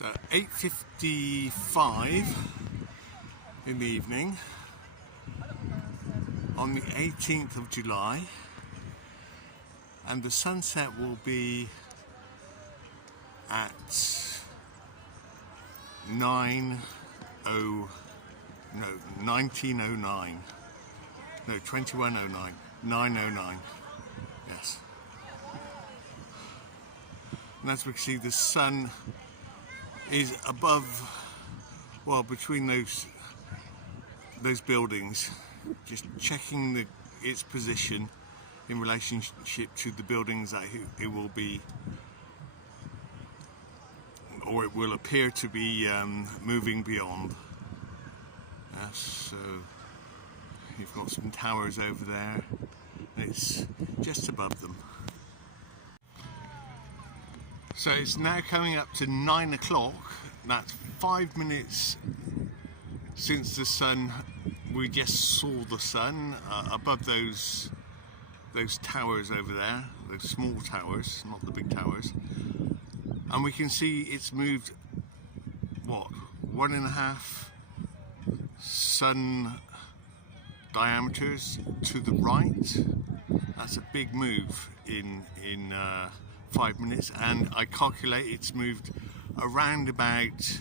So 8:55 in the evening on the 18th of July, and the sunset will be at 1909. No, 2109. 909. Yes. And as we can see, the sun is above, well, between those buildings, just checking its position in relationship to the buildings that it will be, or it will appear to be moving beyond. So you've got some towers over there, and it's just above them. So it's now coming up to 9 o'clock. That's 5 minutes since the sun, we just saw the sun above those towers over there, those small towers, not the big towers. And we can see it's moved, what, 1.5 sun diameters to the right. That's a big move in 5 minutes, and I calculate it's moved around about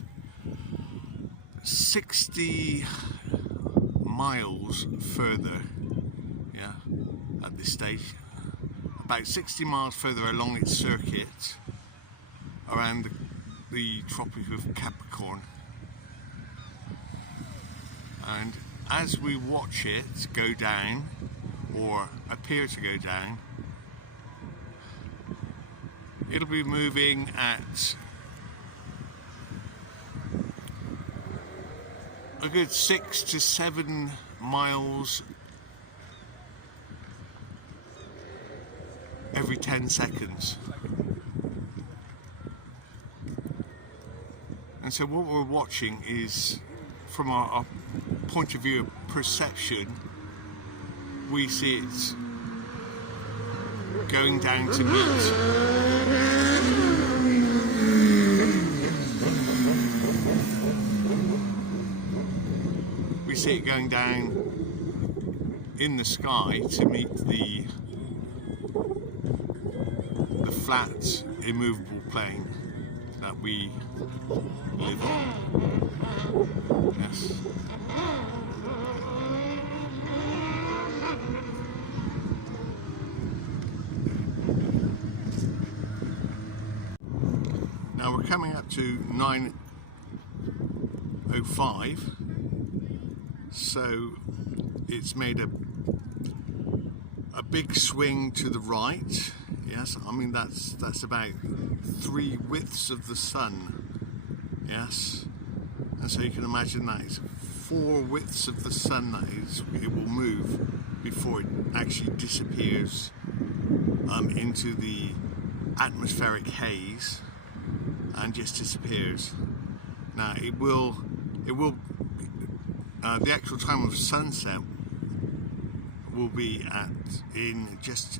60 miles further, yeah, at this stage, about 60 miles further along its circuit around the Tropic of Capricorn. And as we watch it go down, or appear to go down, it'll be moving at a good 6 to 7 miles every 10 seconds. And so what we're watching is, from our point of view of perception, we see it going down to meet going down in the sky to meet the flat, immovable plane that we live on. Yes. Now we're coming up to 9:05, so it's made a big swing to the right. Yes, I mean that's about 3 widths of the sun. Yes, and so you can imagine that it's 4 widths of the sun that it will move before it actually disappears into the atmospheric haze and just disappears. Now it will the actual time of sunset will be in just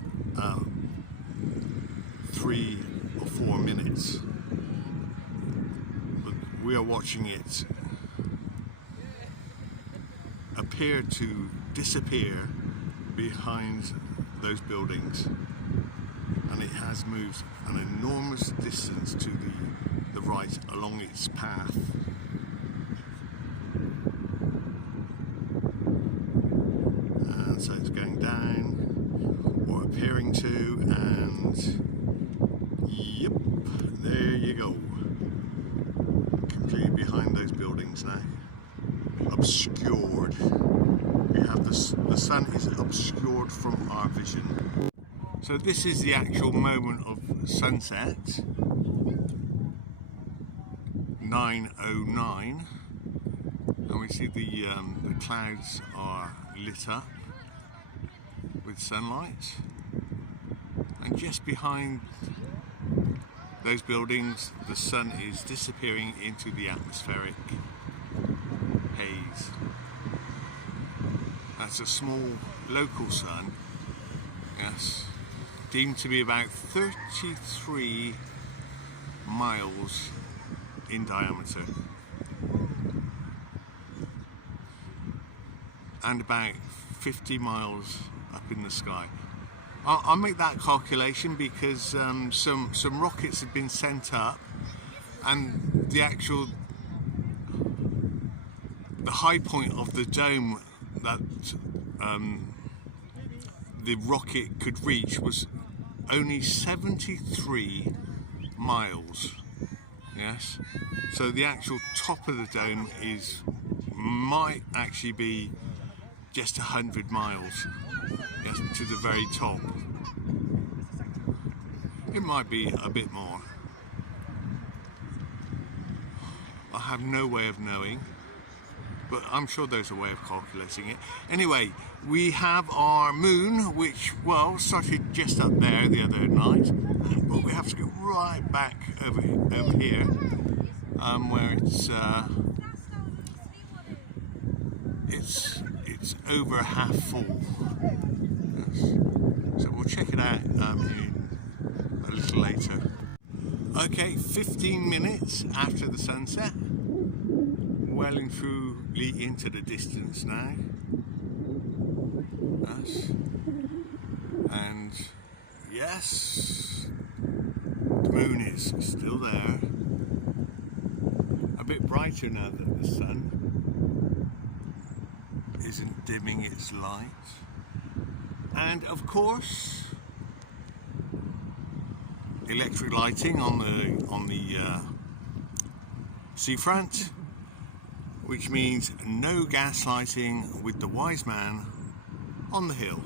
3 or 4 minutes. But we are watching it appear to disappear behind those buildings, and it has moved an enormous distance to the right along its path. And so it's going down, or appearing to, and yep, there you go. Completely behind those buildings now. Obscured. We have the sun is obscured from our vision. So this is the actual moment of sunset. 9:09, and we see the clouds are lit up with sunlight, and just behind those buildings the sun is disappearing into the atmospheric haze. That's a small local sun, yes, deemed to be about 33 miles in diameter and about 50 miles up in the sky. I'll make that calculation because some rockets have been sent up, and the high point of the dome that the rocket could reach was only 73 miles. Yes, so the actual top of the dome might actually be just 100 miles. Yes, to the very top. It might be a bit more. I have no way of knowing, but I'm sure there's a way of calculating it. Anyway, we have our moon, which, well, started just up there the other night, but we have to go right back over here, where it's over half full. Yes. So we'll check it out a little later. Okay, 15 minutes after the sunset, well and truly into the distance now. Yes. And yes, the moon is still there, a bit brighter now that the sun isn't dimming its light. And of course, electric lighting on the seafront, which means no gas lighting with the wise man on the hill.